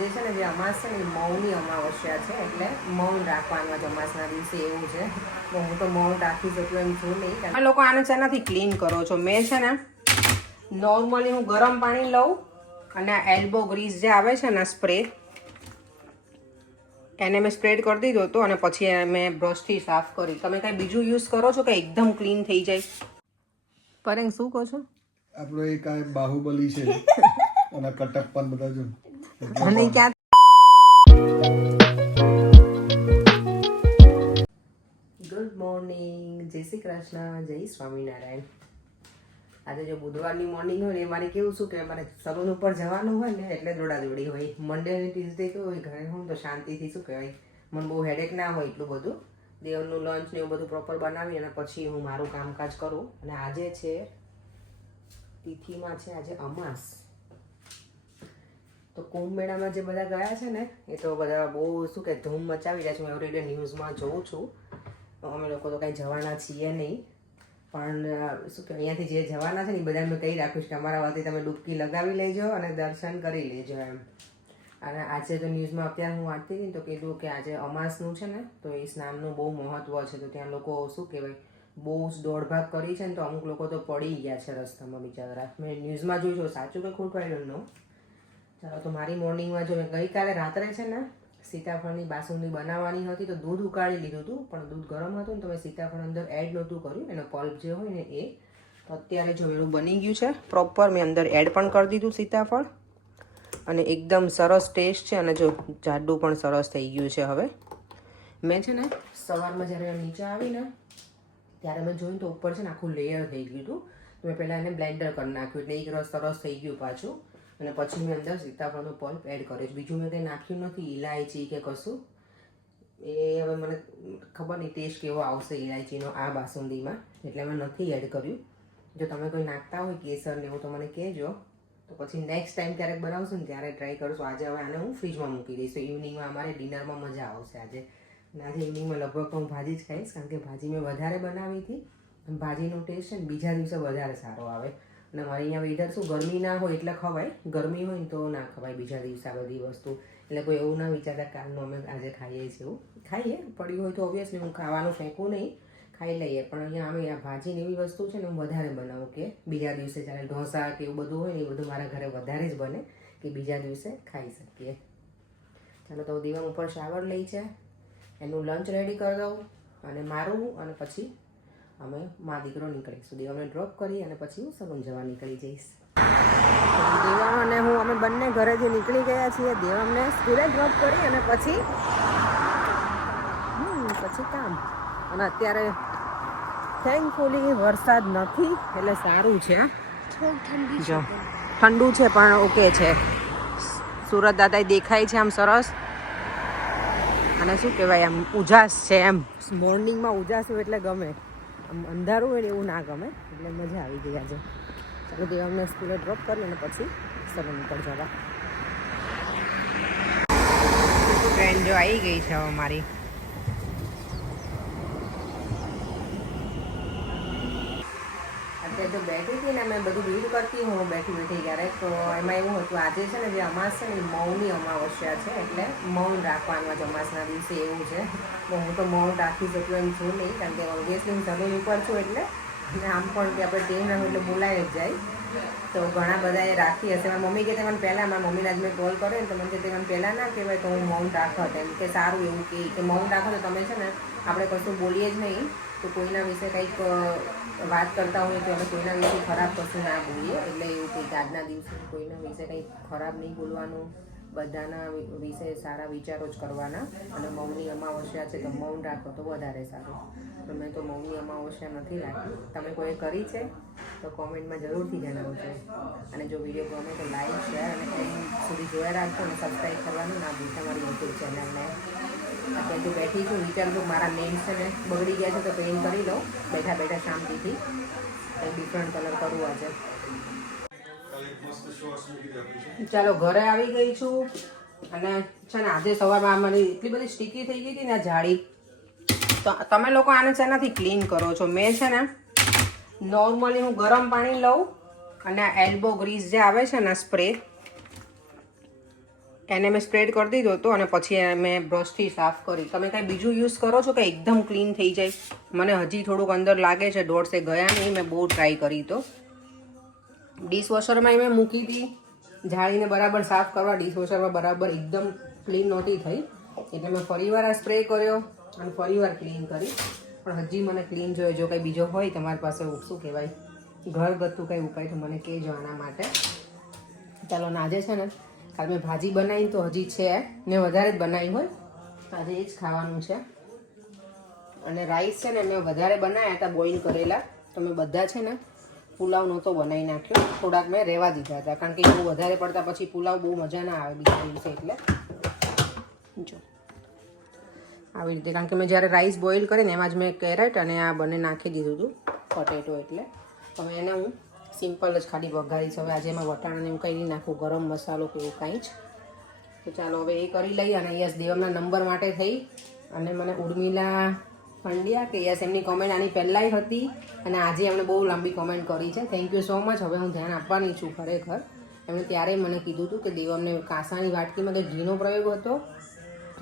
જે છે ને જે અમાસ છે ને મૌની અમાવસ્યા છે એટલે મૌન રાખવાનું અમાસના દિવસે એવું છે. તો હું તો મૌન રાખી શકું એમ છું નહીં. આ લોકો આને શેનાથી ક્લીન કરો છો? મેં છે ને નોર્મલી હું ગરમ પાણી લઉં અને એલ્બો ગ્રીસ જે આવે છે ને સ્પ્રે એને મેં સ્પ્રેડ કરી દીધો હતો અને પછી મેં બ્રશથી સાફ કરી. તમે કાંઈ બીજું યુઝ કરો છો કે એકદમ ક્લીન થઈ જાય? પરેંગ શું કહો છો? આપણો એક આ બાહુબલી છે અને કટપ્પન બધા જો અને ક્યાં ગુડ મોર્નિંગ, જય શ્રી કૃષ્ણ, જય સ્વામિનારાયણ. આજે જો બુધવારની મોર્નિંગ હોય ને એ મારે કેવું શું કે મારે સલૂન ઉપર જવાનું હોય ને એટલે દોડાદોડી હોય. મંડે અને ટ્યુઝડે કેવું હોય ઘરે હું તો શાંતિથી શું કહેવાય મને બહુ હેડેક ના હોય એટલું બધું. દેવનું લંચ ને એવું બધું પ્રોપર બનાવી અને પછી હું મારું કામકાજ કરું. અને આજે છે તિથિમાં છે આજે અમાસ. તો કુંભ મેળામાં જે બધા ગયા છે ને એ તો બધા બહુ શું કે ધૂમ મચાવી રહ્યા છે. હું એવરીડે ન્યૂઝમાં જોઉં છું. અમે લોકો તો કાંઈ જવાના છીએ નહીં, પણ શું કે અહીંયાથી જે જવાના છે ને એ બધાને મેં કહી રાખ્યું છે કે અમારા વતી તમે ડૂબકી લગાવી લેજો અને દર્શન કરી લેજો એમ. અને આજે તો ન્યૂઝમાં અત્યારે હું વાંચતી હતી ને તો કીધું કે આજે અમાસનું છે ને તો એ સ્નાનનું બહુ મહત્ત્વ છે. તો ત્યાં લોકો શું કહેવાય બહુ જ દોડભાગ કરી છે ને તો અમુક લોકો તો પડી ગયા છે રસ્તામાં બિચારા. મેં ન્યૂઝમાં જોયું છું, સાચું કે ખોટું આઈ ડોન્ટ નો. ચાલો તો મારી મોર્નિંગમાં જો મેં ગઈકાલે રાત્રે છે ને સીતાફળની બાસુંદી બનાવવાની હતી તો દૂધ ઉકાળી લીધું હતું, પણ દૂધ ગરમ હતું ને તો મેં સીતાફળ અંદર એડ નહોતું કર્યું. એનો પલ્પ જે હોય ને એ તો અત્યારે જો એવું બની ગયું છે પ્રોપર. મેં અંદર એડ પણ કરી દીધું સીતાફળ અને એકદમ સરસ ટેસ્ટ છે. અને જો જાડું પણ સરસ થઈ ગયું છે. હવે મેં છે ને સવારમાં જ્યારે નીચે આવીને ત્યારે મેં જોયું તો ઉપર છે ને આખું લેયર થઈ ગયું હતું. તો મેં પહેલાં એને બ્લેન્ડર કરી નાખ્યું એટલે એક રસ સરસ થઈ ગયું પાછું. અને પછી મેં અંદર સીતાફળનો પલ્પ એડ કર્યો છે. બીજું મેં કંઈ નાખ્યું નથી, ઇલાયચી કે કશું. એ હવે મને ખબર નહીં ટેસ્ટ કેવો આવશે ઇલાયચીનો આ બાસુંદીમાં, એટલે મેં નથી એડ કર્યું. જો તમે કોઈ નાખતા હોય કેસર ને એવું તો મને કહેજો, તો પછી નેક્સ્ટ ટાઈમ ક્યારેક બનાવશું ને ત્યારે ટ્રાય કરશું. આજે હવે આને હું ફ્રીજમાં મૂકી દઈશ તો ઇવનિંગમાં અમારે ડિનરમાં મજા આવશે આજે. અને આજે ઇવનિંગમાં લગભગ હું ભાજી જ ખાઈશ, કારણ કે ભાજી મેં વધારે બનાવી હતી. ભાજીનો ટેસ્ટ છે ને બીજા દિવસે વધારે સારો આવે. અને મારે અહીંયા વેધર શું ગરમી ના હોય એટલે ખવાય, ગરમી હોય ને તો ના ખવાય બીજા દિવસે આ બધી વસ્તુ. એટલે કોઈ એવું ના વિચારતા કાલનું અમે આજે ખાઈએ છીએ. એવું ખાઈએ પડ્યું હોય તો ઓબ્વિયસલી હું ખાવાનું ફેંકું નહીં, ખાઈ લઈએ. પણ અહીંયા અમે આ ભાજીની એવી વસ્તુ છે ને હું વધારે બનાવું કે બીજા દિવસે જ્યારે ઢોસા કે એવું બધું હોય ને એ બધું મારા ઘરે વધારે જ બને કે બીજા દિવસે ખાઈ શકીએ. ચાલો તો દીવામ ઉપર શાવર લઈ છે, એનું લંચ રેડી કરી દઉં અને મારું, અને પછી અમે મા દીકરો નીકળીશું. દેવાને ડ્રોપ કરી અને પછી હું સલૂન જવા નીકળી જઈશ. દેવા અને હું અમે બંને ઘરેથી નીકળી ગયા છીએ. દેવામને સ્કૂલે ડ્રોપ કરી અને પછી કામ. અને અત્યારે થેન્કફુલી વરસાદ નથી એટલે સારું છે. જો ઠંડુ છે પણ ઓકે છે. સુરત દાદા દેખાય છે આમ સરસ. અને શું કહેવાય આમ ઉજાસ છે એમ. મોર્નિંગમાં ઉજાસ હોય એટલે ગમે, આમ અંધારું હોય ને એવું ના ગમે, એટલે મજા આવી ગઈ આજે. ચાલો દેવામને સ્કૂલે ડ્રોપ કરી અને પછી સલૂન પર જવા. ટ્રેન જો આવી ગઈ છે હવે મારી. અત્યારે જો બેઠી હતી ને મેં બધું રીડ કરતી હું બેઠી ક્યારેક, તો એમાં એવું હતું આજે છે ને જે અમાસ છે ને એ મૌની અમાવસ્યા છે એટલે મૌન રાખવાનું અમાસના દિવસે એવું છે. તો હું તો મૌન રાખી શકું એમ છું નહીં, કારણ કે ઓબ્વિયસલી હું સલૂન ઉપર છું એટલે આમ પણ કે આપણે ટેમ ના હોય એટલે બોલાય જ જાય. તો ઘણા બધાએ રાખી હશે. મારી મમ્મી કે મને પહેલાં, મારા મમ્મીને આજ મેં કોલ કર્યો ને તો મને કે મને પહેલાં ના કહેવાય તો હું મૌન રાખત એમ કે સારું. એવું કે મૌન રાખો તો તમે છે ને આપણે કશું બોલીએ જ નહીં. તો કોઈના વિશે કંઈક વાત કરતા હોઈએ તો અમે કોઈના વિશે ખરાબ કશું ના બોલીએ. એટલે એવું કે આજના દિવસે કોઈના વિશે કંઈક ખરાબ નહીં બોલવાનું, બધાના વિશે સારા વિચારો જ કરવાના. અને મૌની અમાવસ્યા છે તો મૌન રાખો તો વધારે સારું. તો મેં તો મૌની અમાવસ્યા નથી રાખી. તમે કોઈ કરી છે તો કોમેન્ટમાં જરૂરથી જણાવજો. અને જો વિડીયો ગમે તો લાઈક, શેર અને એન્ડ સુધી જોયા રાખજો અને સબસ્ક્રાઈબ કરવાનું ના ભૂલતા મારી યુટ્યુબ ચેનલને. અત્યારે જો બેઠી છું વિચારું છું મારા નેલ્સ છે ને બગડી ગયા છે તો પેઇન્ટ કરી લઉં બેઠા બેઠા શાંતિથી. એક ડિફરન્ટ કલર કરવું આજે. ચાલો ઘરે આવી ગઈ છું. અને છે ને આજે સવારમાં મારી એટલી બધી સ્ટીકી થઈ ગઈ હતી ને જાડી. તો તમે લોકો આને શેનાથી ક્લીન કરો છો? મેં છે ને નોર્મલી હું ગરમ પાણી લઉં અને એલ્બો ગ્રીસ જે આવે છે ને સ્પ્રે એને મેં સ્પ્રેડ કરી દીધો હતો અને પછી મેં બ્રશથી સાફ કરી. તમે કાંઈ બીજું યુઝ કરો છો કે એકદમ ક્લીન થઈ જાય? મને હજી થોડુંક અંદર લાગે છે ડોટ્સે ગયા નહીં. મેં બહુ ટ્રાય કરી તો ડિશવોશરમાં મેં મૂકી હતી જાળીને બરાબર સાફ કરવા. ડિશવોશરમાં બરાબર એકદમ ક્લીન નહોતી થઈ એટલે મેં ફરીવાર આ સ્પ્રે કર્યો અને ફરીવાર ક્લીન કરી. પણ હજી મને ક્લીન જોઈએ. જો કંઈ બીજો હોય તમારી પાસે શું કહેવાય ઘરગથ્થું કંઈ ઉપાય તો મને કહેજો આના માટે. ચાલો ને આજે છે ને કાલે મેં ભાજી બનાવી તો હજી છે ને વધારે જ બનાવી હોય આજે એ જ ખાવાનું છે. અને રાઈસ છે ને મેં વધારે બનાવ્યા હતા બોઇલ કરેલા. તો મેં બધા છે ને પુલાવ નહોતો બનાવી નાખ્યો. થોડાક મેં રહેવા દીધા હતા કારણ કે બહુ વધારે પડતા પછી પુલાવ બહુ મજા ના આવે બીજા દિવસે. એટલે જો આવી રીતે કારણ કે મેં જ્યારે રાઈસ બોઇલ કરીને એમાં જ મેં કેરેટ અને આ બંને નાખી દીધું હતું પોટેટો. એટલે હવે એને હું સિમ્પલ જ ખાલી વઘારીશ. હવે આજે એમાં વટાણાને હું કંઈ નહીં નાખું ગરમ મસાલો કે એવું કાંઈ જ. તો ચાલો હવે એ કરી લઈએ. અને યસ દેવમના નંબર માટે થઈ અને મને ઉર્મિલા પંડ્યા કે યસ એમની કોમેન્ટ આની પહેલાંય હતી અને આજે એમણે બહુ લાંબી કોમેન્ટ કરી છે. Thank you so much. હવે હું ધ્યાન આપવાની છું ખરેખર. એમણે ત્યારે મને કીધું હતું કે દેવમને કાંસાની વાટકીમાં કંઈ ઘીનો પ્રયોગ હતો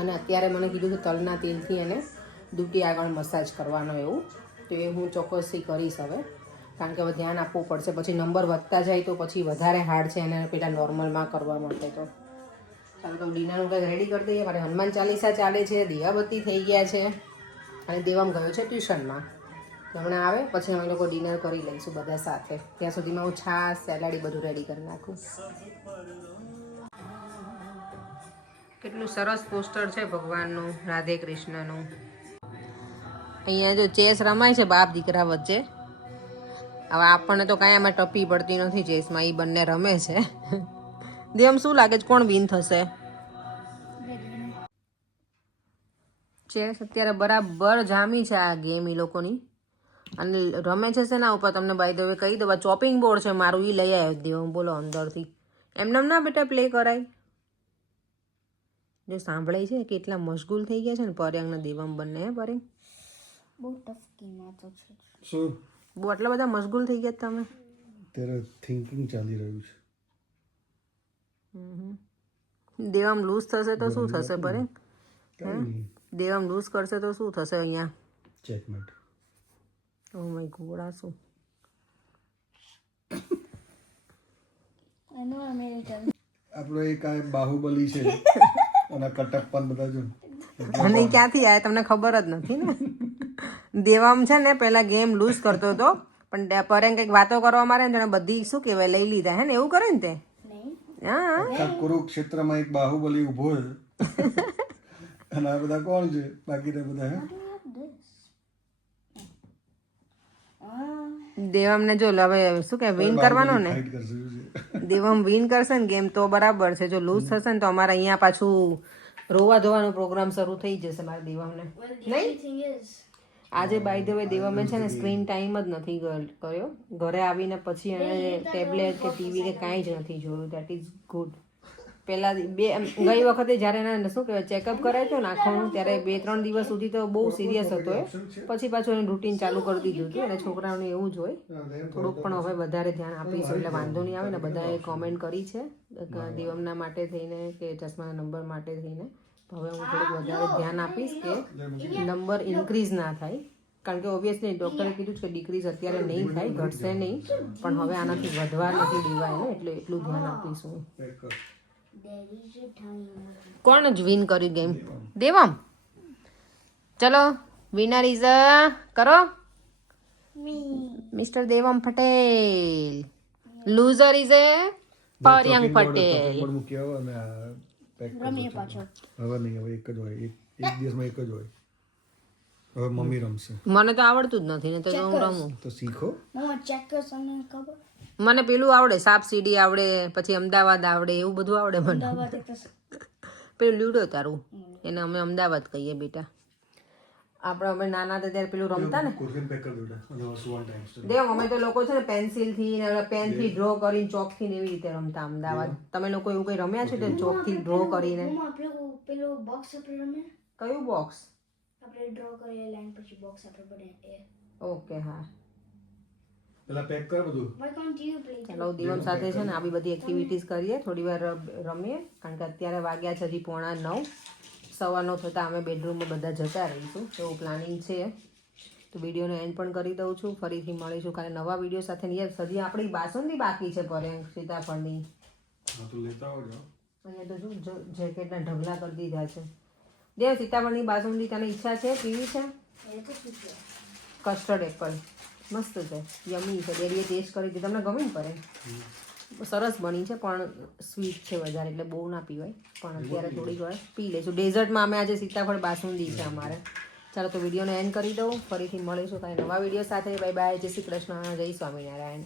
અને અત્યારે મને કીધું કે તલના તેલથી એને દૂધી આગળ મસાજ કરવાનો એવું. તો એ હું ચોક્કસથી કરીશ હવે કારણ કે હવે ધ્યાન આપવું પડશે. પછી નંબર વધતા જાય તો પછી વધારે હાર્ડ છે એને પેલા નોર્મલમાં કરવા માટે. તો ચાલો તો ડિનરનું કંઈક રેડી કરી દઈએ. મારે હનુમાન ચાલીસા ચાલે છે, દીવાબત્તી થઈ ગયા છે અને દેવમ ગયો છે ટ્યુશનમાં. તો હમણાં આવે પછી અમે લોકો ડિનર કરી લઈશું બધા સાથે. ત્યાં સુધીમાં હું છાશ સેલાડી બધું રેડી કરી નાખું. કેટલું સરસ પોસ્ટર છે ભગવાનનું, રાધે કૃષ્ણનું. અહીંયા જો ચેસ રમાય છે બાપ દીકરા વચ્ચે. હવે આપણને તો કાંઈ આમાં ટપી પડતી નથી ચેસમાં. એ બંને રમે છે. દેવમ શું લાગે છે કોણ વિન થશે? ચેસ અત્યારે બરાબર જામી છે આ ગેમ એ લોકોની. અને રમે છે શેના ઉપર તમને બાય ધ વે કહી દો. ચોપિંગ બોર્ડ છે મારું, એ લઈ આવ્યો દેવમ. બોલો અંદરથી એમને ના બેટા પ્લે કરાય. જે સાંભળે છે કેટલા મશગુલ થઈ ગયા છે ને પર્યાંગ ને દેવમ બંને. હે પર્યાંગ બહુ ટફ ગેમ આ તો છે. શું બહુ આટલા બધા મશગુલ થઈ ગયા તમે? ત્યારે થિંકિંગ ચાલી રહ્યું છે. દેવમ લૂઝ થશે તો શું થશે પર્યાંગ? કાંઈ નહીં. દેવમ લૂઝ કરશે તો શું થશે અહીંયા? ચેકમેટ. ઓ માય ગોડ આ શું? I know American. આપણો એક આ બાહુબલી છે અને કટપ્પન બધા જો. અને ક્યાંથી આયા તમને ખબર જ નથી ને. દેવમ છે ને પેલા ગેમ લૂઝ કરતો હતો પણ પર્યાંગ કંઈક વાતો કરવા મારે ને બધી શું કહેવાય લઈ લીધા. હે ને એવું કરે ને તે? હા આખા કુરુક્ષેત્રમાં એક બાહુબલી ઊભો છે અને આ બધા કોણ છે બાકીના બધા? હે દેવમને જો હવે શું કે વિન કરવાનો ને. ફાઇટ કરશે. દેવમ વિન કરશે ને ગેમ તો બરાબર છે. જો લૂઝ થશે ને તો અમારે અહીંયા પાછું રોવા ધોવાનો પ્રોગ્રામ શરૂ થઈ જશે મારા દેવમને. નહીં આજે બાય ધ વે દેવમે છે ને સ્ક્રીન ટાઈમ જ નથી કર્યો. ઘરે આવીને પછી એને ટેબ્લેટ કે ટીવી કે કાંઈ જ નથી જોયું. That is good. પહેલાં ગઈ વખતે જ્યારે એને શું કહેવાય ચેકઅપ કરાવ્યો હતો ને આંખોનું ત્યારે 2-3 દિવસ સુધી તો બહુ સિરિયસ હતો એ. પછી પાછું એને રૂટીન ચાલુ કરી દીધું હતું. અને છોકરાઓને એવું જ હોય થોડુંક પણ હવે વધારે ધ્યાન આપીશું એટલે વાંધો નહીં આવે ને. બધાએ કોમેન્ટ કરી છે દેવમના માટે થઈને કે ચશ્માના નંબર માટે થઈને. તો હવે હું થોડુંક વધારે ધ્યાન આપીશ કે નંબર ઇન્ક્રીઝ ના થાય. કારણ કે ઓબ્વિયસલી ડૉક્ટરે કીધું છે કે ડિક્રીઝ અત્યારે નહીં થાય, ઘટશે નહીં પણ હવે આનાથી વધવા નથી દેવાય ને એટલે એટલું ધ્યાન આપીશું. કોણ જ વિન કર્યું ગેમ? દેવમ. ચલો વિનર ઇઝ કરો mister Devam Patel. Loser is Paryang Patel. મૂકી આવો અને પેક રમીએ પાછો. હવે નહીં, હવે એક જ હોય. એક દિવસમાં એક જ હોય. હવે મમ્મી રમશે. મને તો આવડતું જ નથી ને તો હું રમું. તો શીખો. મમ્મા ચેકર્સ તમને ખબર? મને પેલું આવડે સાપ સીડી આવડે પછી અમદાવાદ આવડે એવું બધું આવડે મને. અમદાવાદ એક પેલું લ્યુડો તારું એને અમે અમદાવાદ કહીએ બેટા. આપણે અમે નાના હતા ત્યારે પેલું રમતા ને કોથળીને પેક કરી દો અને સુવન ટાઈમ સ્ટોરી. દેવ અમે તો લોકો છે ને પેન્સિલથી ને પેનથી ડ્રો કરીને ચોકથી ને એવી રીતે રમતા અમદાવાદ. તમે લોકો એવું કઈ રમ્યા છો તે ચોકથી ડ્રો કરીને? મમ્મા પેલું બોક્સ આપણે રમે. કયું બોક્સ? આપણે ડ્રો કરીએ લાઈન પછી બોક્સ આપણે બને એ. ઓકે હા પેલા પેક કર બધું. Why can't you play? ચાલો દિવમ સાથે છે ને આ બી બધી એક્ટિવિટીઝ કરીએ, થોડી વાર રમીએ, કારણ કે અત્યારે વાગ્યા છે હજી 8:45. 9:15 થતાં અમે બેડરૂમમાં બધા જતા રહીશું, એવું પ્લાનિંગ છે. તો વિડીયોને એન્ડ પણ કરી દઉં છું. ફરીથી મળીશું કાલે નવા વિડીયો સાથે. યાર હજી આપણી બાસુંદી બાકી છે પર્યંક સીતાફળની. હા તો લેતા આવજો. અહીંયા તો જો જેકેટના ઢગલા કરી દીધા છે. દેવ સીતાફળની બાસુંદી તને ઈચ્છા છે પીવી છે? કસ્ટર્ડ એપલ મસ્ત છે, યમી છે. ડેડીએ ટેસ્ટ કરી હતી, તમને ગમી ને પડે? સરસ બની છે પણ સ્વીટ છે વધારે, એટલે બહુ ના પીવાય. પણ અત્યારે થોડીક વાર પી લઈશું. ડેઝર્ટમાં અમે આજે સીતાફળ બાસુંદી છે અમારે. ચાલો તો વિડીયોને એન્ડ કરી દઉં. ફરીથી મળીશું કાંઈ નવા વિડીયો સાથે. Bye bye. જય શ્રી કૃષ્ણ. જય સ્વામિનારાયણ.